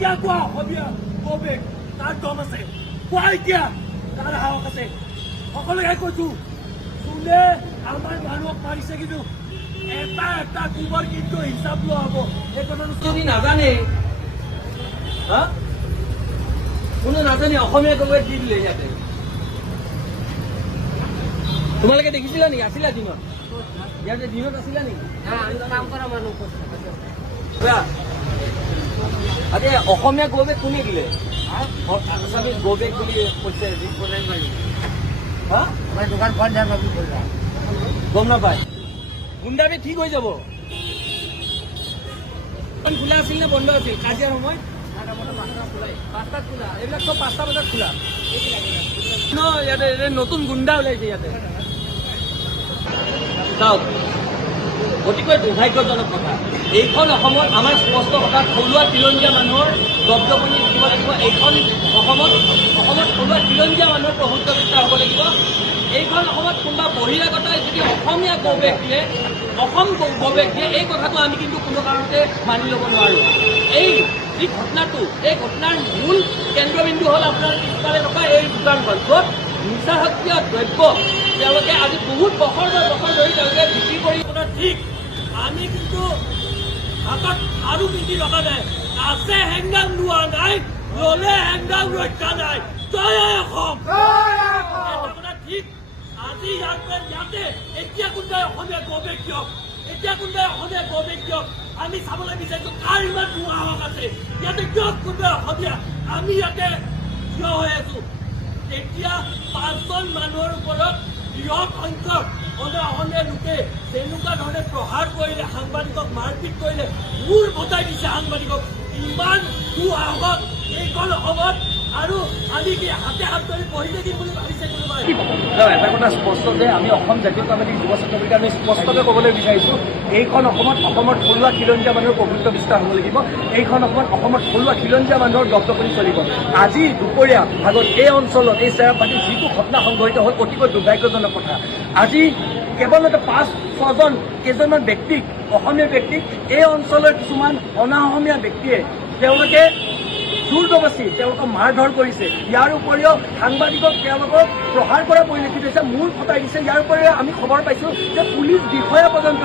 এতিয়া কোৱা অসমীয়া কবেক তাৰ দম আছে, কোৱা এতিয়া তাৰ সাহস আছে। সকলোকে কৈছো, যোনে আমাৰ মানুহক মাৰিছে কিন্তু এটা এটা কোবৰ কিন্তু হিচাপ লোৱা হ'ব। এই কথাটো যদি নাজানে, কোনো নাজানে অসমীয়া কবেক দি দিলে ইয়াতে। তোমালোকে দেখিছিলা নেকি? আছিলা দিনত? ইয়াতে দিনত আছিলা নেকি? কাম কৰা মানুহ আরে অসমীয়া গৌবেগ কোনে দিলে? আসামিজ গৌবেগ বুলি কৈছে দোকান বন্ধ গম নাপায়। গুণ্ডাবি ঠিক হৈ যাব। খোলা আছিল নে বন্ধ আছিল কাজিয়াৰ সময়? 5টাত খোলা, এইবিলাক চব 5টা বজাত খোলা। ইয়াতে নতুন গুণ্ডা ওলাইছে ইয়াতে। চাওক, অতিকৈ দুৰ্ভাগ্যজনক কথা। এইখন অসমত আমাৰ স্পষ্ট কথা, থলুৱা খিলঞ্জীয়া মানুহৰ দপদপনি থাকিব লাগিব। এইখন অসমত থলুৱা খিলঞ্জীয়া মানুহৰ প্ৰভুত্ব বিস্তাৰ হ'ব লাগিব। এইখন অসমত কোনোবা বহিৰাগতাই যদি অসমীয়া গৌবেগ দিয়ে, অসম গৌবেগ দিয়ে, এই কথাটো আমি কিন্তু কোনো কাৰণতে মানি ল'ব নোৱাৰোঁ। এই যি ঘটনাটো, এই ঘটনাৰ মূল কেন্দ্ৰবিন্দু হ'ল আপোনাৰ পিছফালে থকা এই দোকানখন, য'ত নিচাসক্ৰিয় দ্ৰব্য তেওঁলোকে আজি বহুত বছৰ ধৰি তেওঁলোকে বিক্ৰী কৰি আপোনাৰ ঠিক। আমি কিন্তু হাতত আৰু পিন্ধি ৰখা নাই, আছে হেংগাম লোৱা নাই, ল'লে হেংগাম ৰক্ষা নাই। জয় অসম। এটা ঠিক, আজি ইয়াতে এতিয়া কোনোবাই অসমীয়া গৌবেগ দিয়ক, এতিয়া কোনোবাই অসমীয়া গৌবেগ দিয়ক। আমি চাবলৈ বিচাৰিছো কাৰ ইমান দুঃসাহস আছে ইয়াতে দিয়ক কোনোবাই অসমীয়া। আমি ইয়াতে থিয় হৈ আছো। তেতিয়া 5জন মানুহৰ ওপৰত বৃহৎ সংখ্যক অসমীয়া লোকে তেনেকুৱা ধৰণে প্ৰহাৰ কৰিলে, সাংবাদিকক মাৰপিট কৰিলে, মূৰ বটাই দিছে সাংবাদিকক। ইমান দুঃসাহস এইখন অসমত, আৰু আমি কি হাতে হাত ধৰি বহি থাকিম বুলি ভাবিছে কোনোবাই? এটা কথা স্পষ্ট যে আমি অসম জাতীয়তাবাদী যুৱ ছাত্ৰলীগে আমি স্পষ্টকৈ ক'বলৈ বিচাৰিছোঁ, এইখন অসমত থলুৱা খিলঞ্জীয়া মানুহৰ প্ৰভুত্ব বিস্তাৰ হ'ব লাগিব। এইখন অসমত থলুৱা খিলঞ্জীয়া মানুহৰ দপদপনি চলিব। আজি দুপৰীয়া ভাগত এই অঞ্চলত এই চেৰাপাটিত যিটো ঘটনা সংঘটিত হ'ল, অতিকৈ দুৰ্ভাগ্যজনক কথা। আজি কেৱল 5-6জন কেইজনমান ব্যক্তিক, অসমীয়া ব্যক্তিক এই অঞ্চলৰ কিছুমান অনা অসমীয়া ব্যক্তিয়ে তেওঁলোকে জোৰ জবস্তি তেওঁলোকক মাৰ ধৰ কৰিছে। ইয়াৰ উপৰিও সাংবাদিকক তেওঁলোকক প্ৰহাৰ কৰা পৰিলক্ষিত হৈছে, মূৰ ফটাই দিছে। ইয়াৰ উপৰিও আমি খবৰ পাইছোঁ যে পুলিচ বিষয়া পৰ্যন্ত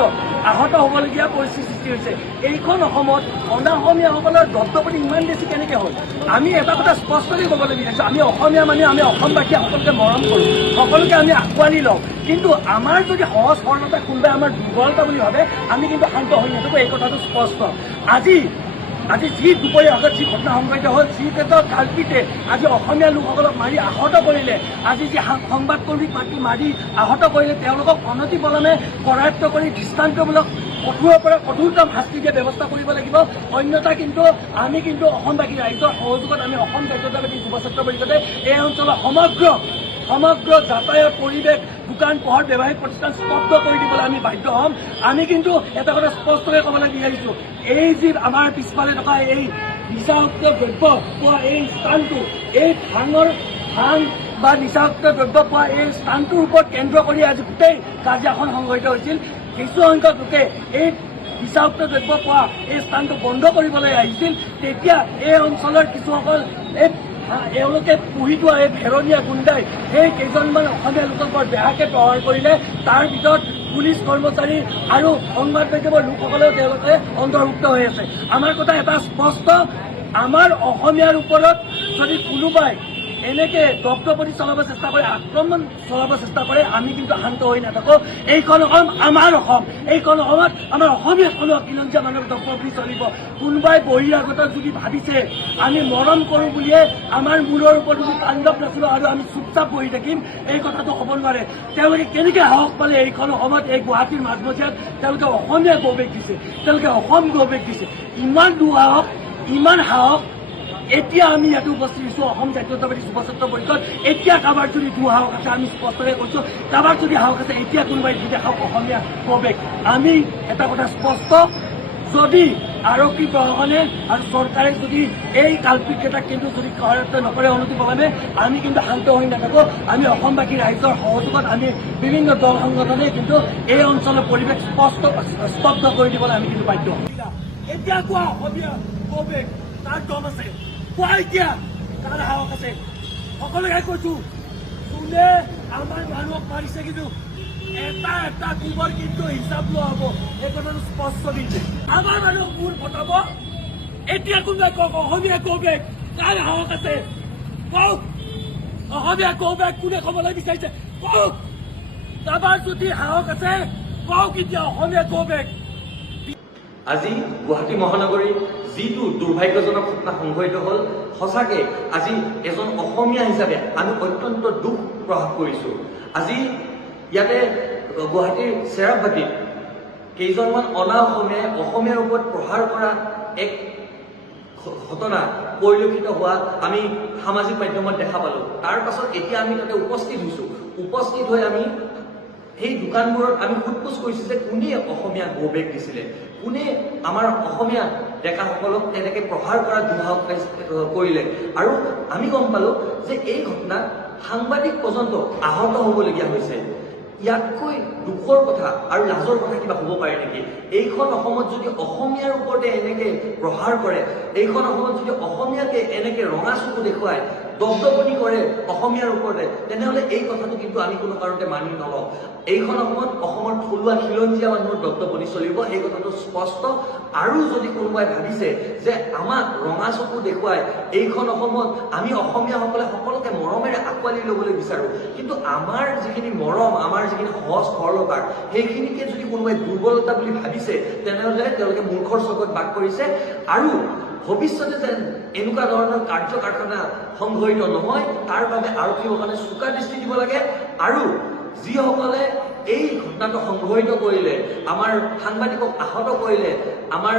আহত হ'বলগীয়া পৰিস্থিতিৰ সৃষ্টি হৈছে। এইখন অসমত অনা অসমীয়াসকলৰ দপদপনি ইমান বেছি কেনেকৈ হ'ল? আমি এটা কথা স্পষ্টকৈ ক'বলৈ বিচাৰিছোঁ, আমি অসমীয়া মানুহ, আমি অসমবাসীয়ে সকলোকে মৰম কৰোঁ, সকলোকে আমি আঁকোৱালি লওঁ। কিন্তু আমাৰ যদি সহজ সৰলতা কোনোবাই আমাৰ দুৰ্বলতা বুলি ভাবে, আমি কিন্তু শান্ত হৈ নাথাকোঁ। এই কথাটো স্পষ্ট। আজি যি দুপৰীয়া আগত যি ঘটনা সংঘটিত হ'ল, যিকেইটা কালপিতে আজি অসমীয়া লোকসকলক মাৰি আহত কৰিলে, আজি যি সংবাদকৰ্মীক মাৰি আহত কৰিলে, তেওঁলোকক অনতি পলমে কৰায়ত্ব কৰি দৃষ্টান্তমূলক কঠোৰৰ পৰা কঠোৰতম শাস্তি দিয়া ব্যৱস্থা কৰিব লাগিব। অন্যথা কিন্তু আমি কিন্তু অসমবাসী ৰাইজৰ সহযোগত আমি অসম জাতীয়তাবাদী যুৱ ছাত্ৰ পৰিষদে এই অঞ্চলৰ সমগ্ৰ যাতায়াত পৰিৱেশ, দোকান পোহৰ, ব্যৱসায়িক প্ৰতিষ্ঠান স্তব্ধ কৰি দিবলৈ আমি বাধ্য হ'ম। আমি কিন্তু এটা কথা স্পষ্টকৈ ক'বলৈ বিচাৰিছোঁ, এই যি আমাৰ পিছফালে থকা এই নিচাযুক্ত দ্ৰব্য পোৱা এই স্থানটো, এই ধান বা নিচাযুক্ত দ্ৰব্য পোৱা এই স্থানটোৰ ওপৰত কেন্দ্ৰ কৰি আজি গোটেই কাজিয়াখন সংঘটিত হৈছিল। কিছু সংখ্যক লোকে এই নিচাযুক্ত দ্ৰব্য পোৱা এই স্থানটো বন্ধ কৰিবলৈ আহিছিল। তেতিয়া এই অঞ্চলৰ কিছুসকল এওঁলোকে পুহি থোৱা এই ভেৰণীয়া গুণ্ডাই সেই কেইজনমান অসমীয়া লোকৰ ওপৰত বেয়াকৈ প্ৰহাৰ কৰিলে। তাৰ ভিতৰত পুলিচ কৰ্মচাৰী আৰু সংবাদ মাধ্যমৰ লোকসকলেও তেওঁলোকে অন্তৰ্ভুক্ত হৈ আছে। আমাৰ কথা এটা স্পষ্ট, আমাৰ অসমীয়াৰ ওপৰত যদি কোনোবাই এনেকে দপদপনি চলাব চেষ্টা কৰে, আক্ৰমণ চলাব চেষ্টা কৰে, আমি কিন্তু শান্ত হৈ নাথাকোঁ। এইখন অসম আমাৰ অসম, এইখন অসমত আমাৰ অসমীয়া থলুৱা খিলঞ্জীয়া মানুহৰ দপদপনি চলিব। কোনোবাই বহিৰাগতক যদি ভাবিছে আমি মৰম কৰোঁ বুলিয়ে আমাৰ মূৰৰ ওপৰত যদি তাণ্ডৱ নাছিলোঁ আৰু আমি চুপচাপ বহি থাকিম, এই কথাটো হ'ব নোৱাৰে। তেওঁলোকে কেনেকৈ সাহস পালে এইখন অসমত, এই গুৱাহাটীৰ মাজমজিয়াত তেওঁলোকে অসমীয়া গৌবেগ দিছে, তেওঁলোকে অসম গৌবেগ দিছে। ইমান দুঃসাহস, ইমান সাহস। এতিয়া আমি ইয়াতে উপস্থিত হৈছোঁ অসম জাতীয়তাবাদী যুৱ ছাত্ৰ পৰিষদ। এতিয়া কাৰোবাৰ যদি দুঃসাহস আছে, আমি স্পষ্টকৈ কৈছোঁ, কাৰোবাৰ যদি সাহস আছে এতিয়া কোনোবাই দি দেখাওক অসমীয়া গৌবেগ। আমি এটা কথা স্পষ্ট, যদি আৰক্ষী প্ৰশাসনে আৰু চৰকাৰে যদি এই কালপিতকেইটাক কিন্তু যদি কৰায়ত্ব নকৰে অনতি পলমে, আমি কিন্তু শান্ত হৈ নাথাকোঁ। আমি অসমবাসী ৰাইজৰ সহযোগত আমি বিভিন্ন দল সংগঠনে কিন্তু এই অঞ্চলৰ পৰিৱেশ স্তব্ধ কৰি দিবলৈ আমি কিন্তু বাধ্য হ'ম। এতিয়া কোৱা অসমীয়া গৌবেগ তাৰ দম আছে কোৱা এতিয়া কাৰ সাহস আছে সকলোকে কৈছো কোনে আমাৰ মানুহক মাৰিছে কিন্তু এটা এটা কোবৰ কিন্তু হিচাপ লোৱা হ'ব এই কথাটো স্পষ্ট কিন্তু আমাৰ মানুহক কোৰ পঠাব এতিয়া কোনোবাই কওক অসমীয়া কৌবেগ কাৰ সাহস আছে কওক অসমীয়া কৌবেগ কোনে ক'বলৈ বিচাৰিছে কওক কাৰোবাৰ যদি সাহস আছে কওক এতিয়া অসমীয়া কৌবেগ আজি গুৱাহাটী মহানগৰীত যিটো দুৰ্ভাগ্যজনক ঘটনা সংঘটিত হ'ল সঁচাকৈ আজি এজন অসমীয়া হিচাপে আমি অত্যন্ত দুখ প্ৰকাশ কৰিছোঁ আজি ইয়াতে গুৱাহাটীৰ চেৰাপবাটীত কেইজনমান অনা অসমীয়াই অসমীয়াৰ ওপৰত প্ৰহাৰ কৰা এক ঘটনা পৰিলক্ষিত হোৱা আমি সামাজিক মাধ্যমত দেখা পালোঁ তাৰ পাছত এতিয়া আমি তাতে উপস্থিত হৈছোঁ উপস্থিত হৈ আমি সেই দোকানবোৰত আমি সোধপোছ কৰিছোঁ যে কোনে অসমীয়া গৌবেগ দিছিলে কোনে আমাৰ অসমীয়া ডেকাসকলক তেনেকৈ প্ৰহাৰ কৰা দুঃসাহস কৰিলে আৰু আমি গম পালোঁ যে এই ঘটনাত সাংবাদিক পৰ্যন্ত আহত হ'বলগীয়া হৈছে ইয়াতকৈ দুখৰ কথা আৰু লাজৰ কথা কিবা হ'ব পাৰে নেকি এইখন অসমত যদি অসমীয়াৰ ওপৰতে এনেকৈ প্ৰহাৰ কৰে এইখন অসমত যদি অসমীয়াকে এনেকৈ ৰঙা চকু দেখুৱাই দপদপনি কৰে অসমীয়াৰ ওপৰতে তেনেহ'লে এই কথাটো কিন্তু আমি কোনো কাৰণতে মানি নলওঁ এইখন অসমত অসমৰ থলুৱা খিলঞ্জীয়া মানুহৰ দপদপনি চলিব এই কথাটো স্পষ্ট আৰু যদি কোনোবাই ভাবিছে যে আমাক ৰঙা চকু দেখুৱাই এইখন অসমত আমি অসমীয়াসকলে সকলোকে মৰমেৰে আঁকোৱালি ল'বলৈ বিচাৰোঁ কিন্তু আমাৰ যিখিনি মৰম আমাৰ যিখিনি সহজ সৰলতাৰ সেইখিনিকে যদি কোনোবাই দুৰ্বলতা বুলি ভাবিছে তেনেহ'লে তেওঁলোকে মূৰ্খৰ চকুত বাস কৰিছে আৰু ভৱিষ্যতে যেন এনেকুৱা ধৰণৰ কাৰ্য কাৰখানা সংঘটিত নহয় তাৰ বাবে আৰক্ষীৰ কাৰণে চোকা দৃষ্টি দিব লাগে আৰু যিসকলে এই ঘটনাটো সংঘটিত কৰিলে আমাৰ সাংবাদিকক আহত কৰিলে আমাৰ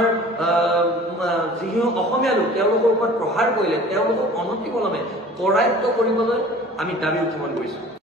যিখিনি অসমীয়া লোক তেওঁলোকৰ ওপৰত প্ৰহাৰ কৰিলে তেওঁলোকক অনতিপলমে কৰায়ত্ব কৰিবলৈ আমি দাবী উত্থাপন কৰিছোঁ